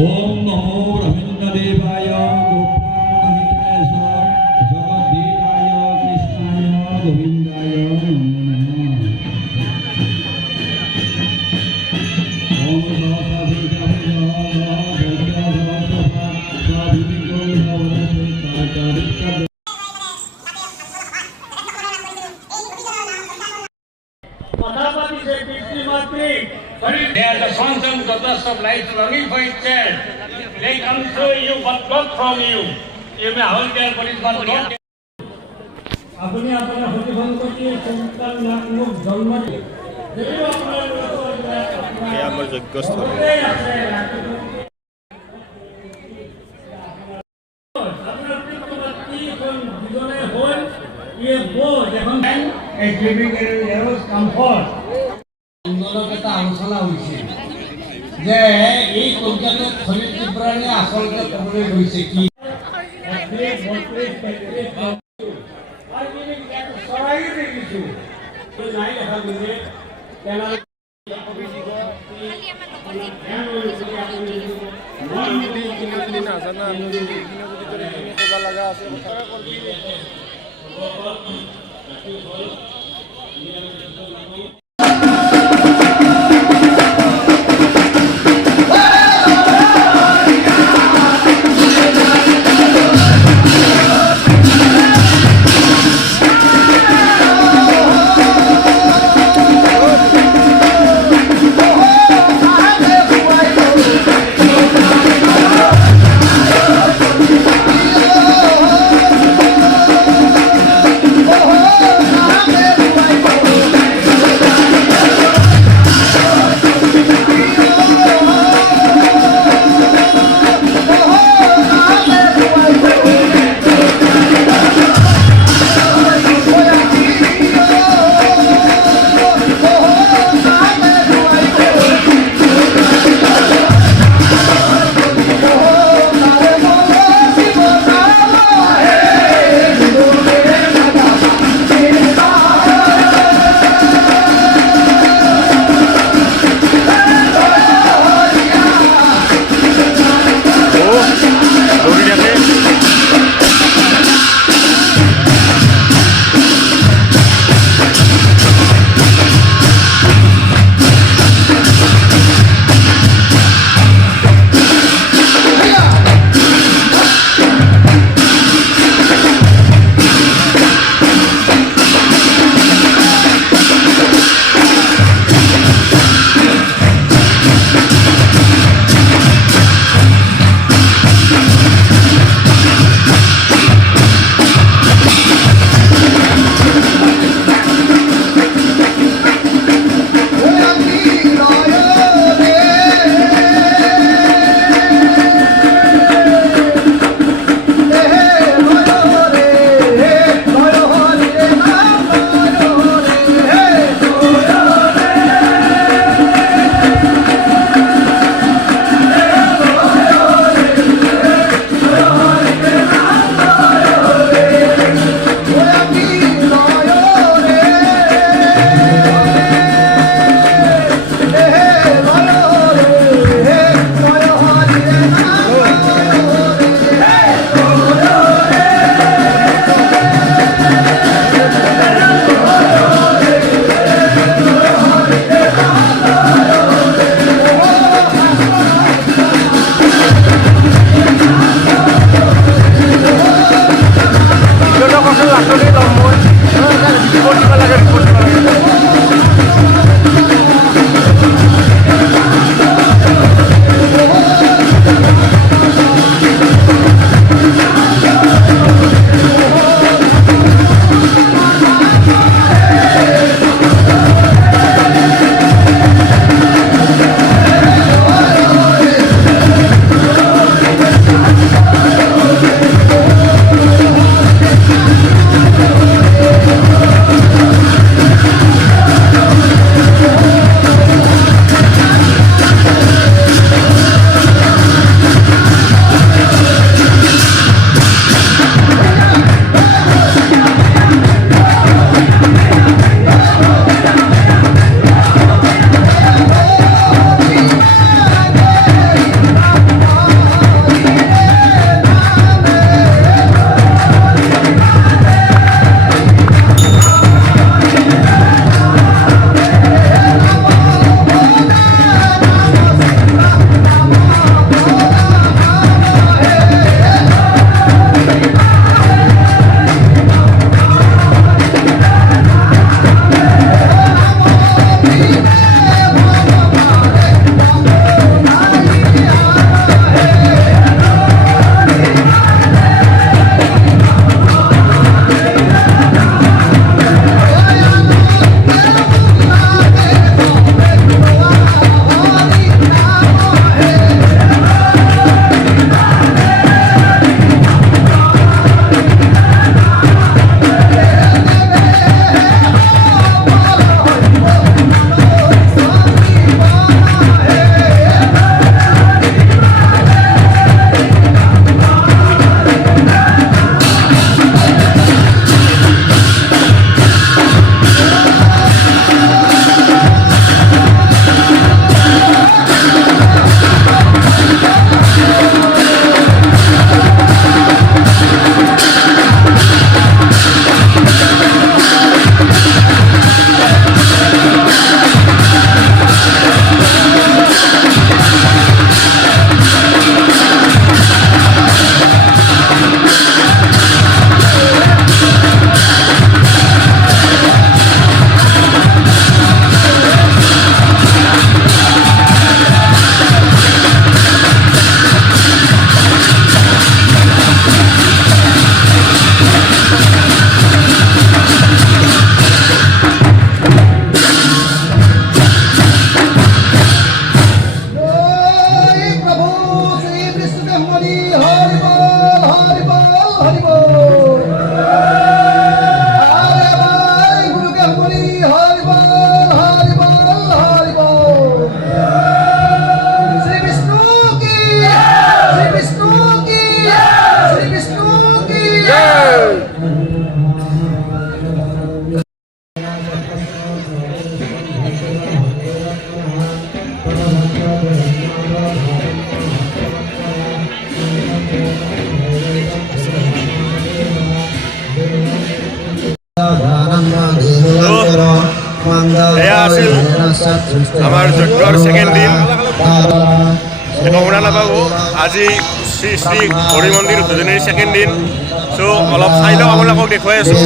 ओम नमो ब्रह्मण्यदेवाय गोब्राह्मणहिताय जगद्देवाय कृष्णाय गोविन्दाय नमो नमः। ओम They are the sons and daughters of light longing for its child. They come to you but not from you. You may hold their bodies but not. আপনি আপনার প্রতিবন্ধ করতে সন্তান নামক জন্ম দিয়ে আমার যজ্ঞস্থল আপনার পিতৃমাতৃ কোন দুজনে হন ये वो যখন a giving arrows comfort আন্দোলনটা আলোচনা হইছে যে এই কলকাতা খনিজ ত্রিপুরানে আসলটা কবলে হইছে কি সবাই দেখিছো তো নাই দেখা গেছে কেন না জানা লাগা আছে আমাৰ যজ্ঞৰ ছেকেণ্ড দিন একো শুনা নাপাব আজি শ্ৰী শ্ৰী হৰি মন্দিৰ উদ্বোধনীৰ ছেকেণ্ড দিন চ' অলপ চাই লওক আপোনালোকক দেখুৱাই আছোঁ